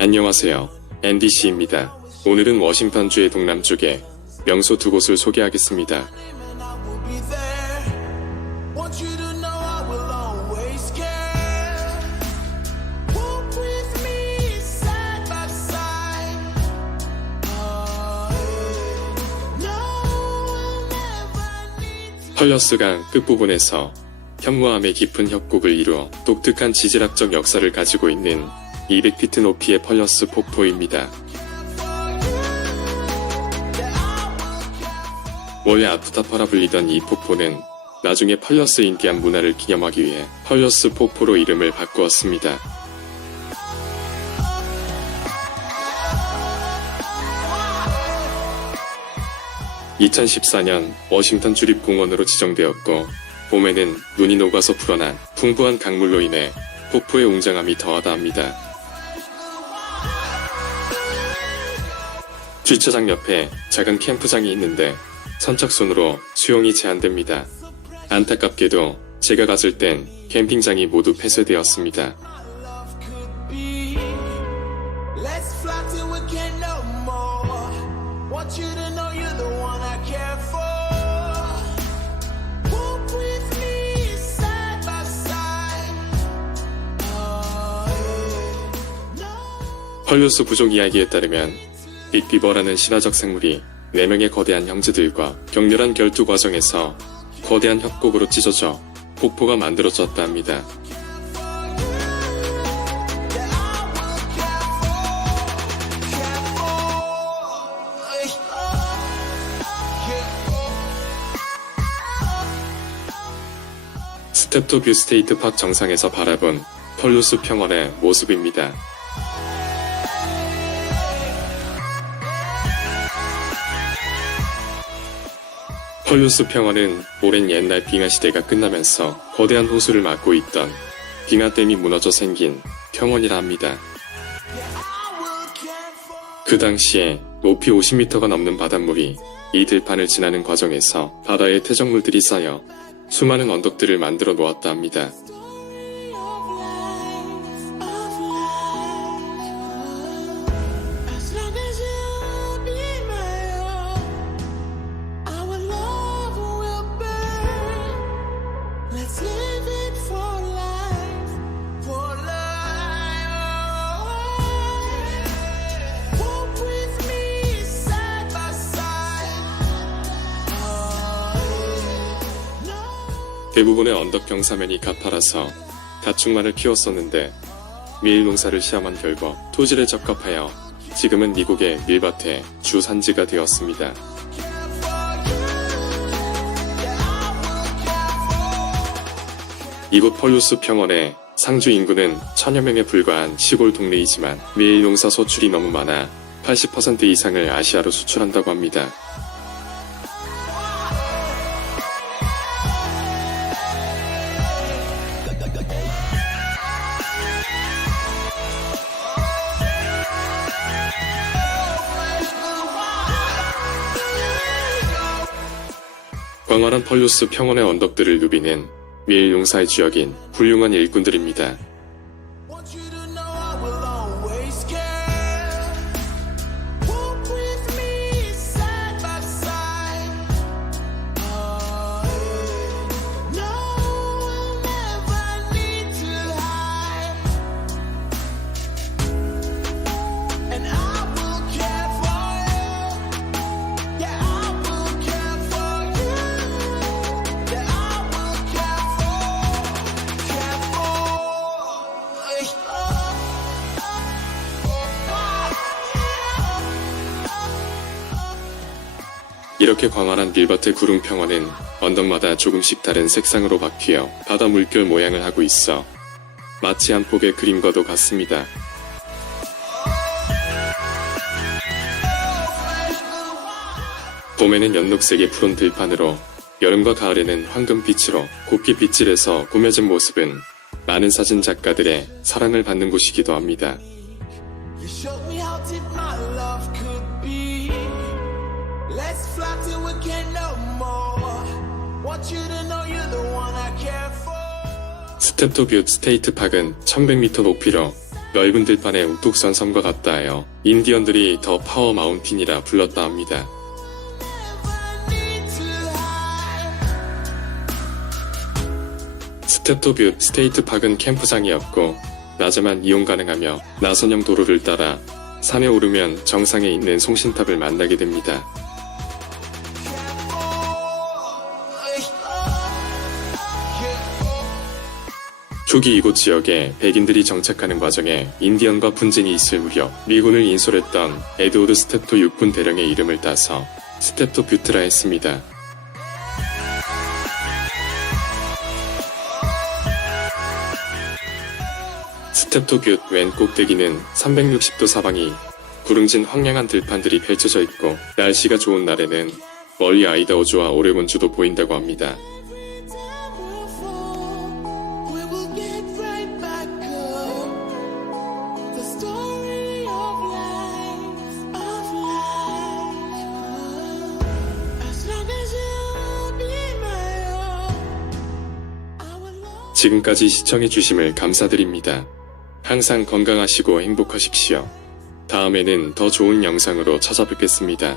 안녕하세요. NDC입니다. 오늘은 워싱턴주의 동남쪽에 명소 두 곳을 소개하겠습니다. Oh. 펄러스강 끝부분에서 현무암의 깊은 협곡을 이루어 독특한 지질학적 역사를 가지고 있는 200피트 높이의 펄러스 폭포입니다. 원래 아프타파라 불리던 이 폭포는 나중에 펄러스 인기한 문화를 기념하기 위해 펄러스 폭포로 이름을 바꾸었습니다. (2014년) 워싱턴 주립공원으로 지정되었고 봄에는 눈이 녹아서 불어난 풍부한 강물로 인해 폭포의 웅장함이 더하다 합니다. 주차장 옆에 작은 캠프장이 있는데 선착순으로 수용이 제한됩니다. 안타깝게도 제가 갔을 땐 캠핑장이 모두 폐쇄되었습니다. Oh. 펄루스 부족 이야기에 따르면 빅비버라는 신화적 생물이 4명의 거대한 형제들과 격렬한 결투 과정에서 거대한 협곡으로 찢어져 폭포가 만들어졌다 합니다. 스텝토 뷰 스테이트 팍 정상에서 바라본 펄루스 평원의 모습입니다. 펄루스 평원은 오랜 옛날 빙하 시대가 끝나면서 거대한 호수를 막고 있던 빙하댐이 무너져 생긴 평원이라 합니다. 그 당시에 높이 50m가 넘는 바닷물이 이 들판을 지나는 과정에서 바다에 퇴적물들이 쌓여 수많은 언덕들을 만들어 놓았다 합니다. 대부분의 언덕 경사면이 가파라서 가축만을 키웠었는데 밀 농사를 시험한 결과 토질에 적합하여 지금은 미국의 밀밭의 주 산지가 되었습니다. 이곳 펄루스 평원의 상주 인구는 천여 명에 불과한 시골 동네이지만 밀 농사 소출이 너무 많아 80% 이상을 아시아로 수출한다고 합니다. 광활한 펄루스 평원의 언덕들을 누비는 밀 용사의 주역인 훌륭한 일꾼들입니다. 이렇게 광활한 밀밭의 구름 평원은 언덕마다 조금씩 다른 색상으로 바뀌어 바다 물결 모양을 하고 있어 마치 한 폭의 그림과도 같습니다. 봄에는 연녹색의 푸른 들판으로 여름과 가을에는 황금빛으로 곱게 빗질해서 꾸며진 모습은 많은 사진 작가들의 사랑을 받는 곳이기도 합니다. 스텝토뷰 스테이트 팍은 1100m 높이로 넓은 들판의 우뚝선 섬과 같다 하여 인디언들이 더 파워 마운틴이라 불렀다 합니다. 스텝토뷰 스테이트 파크는 캠프장이었고 낮에만 이용 가능하며 나선형 도로를 따라 산에 오르면 정상에 있는 송신탑을 만나게 됩니다. 초기 이곳 지역에 백인들이 정착하는 과정에 인디언과 분쟁이 있을 무렵 미군을 인솔했던 에드워드 스텝토 육군 대령의 이름을 따서 스텝토 뷰트라 했습니다. 스텝토 뷰왼 꼭대기는 360도 사방이 구릉진 황량한 들판들이 펼쳐져 있고 날씨가 좋은 날에는 멀리 아이다호주와 오레곤주도 보인다고 합니다. 지금까지 시청해주심을 감사드립니다. 항상 건강하시고 행복하십시오. 다음에는 더 좋은 영상으로 찾아뵙겠습니다.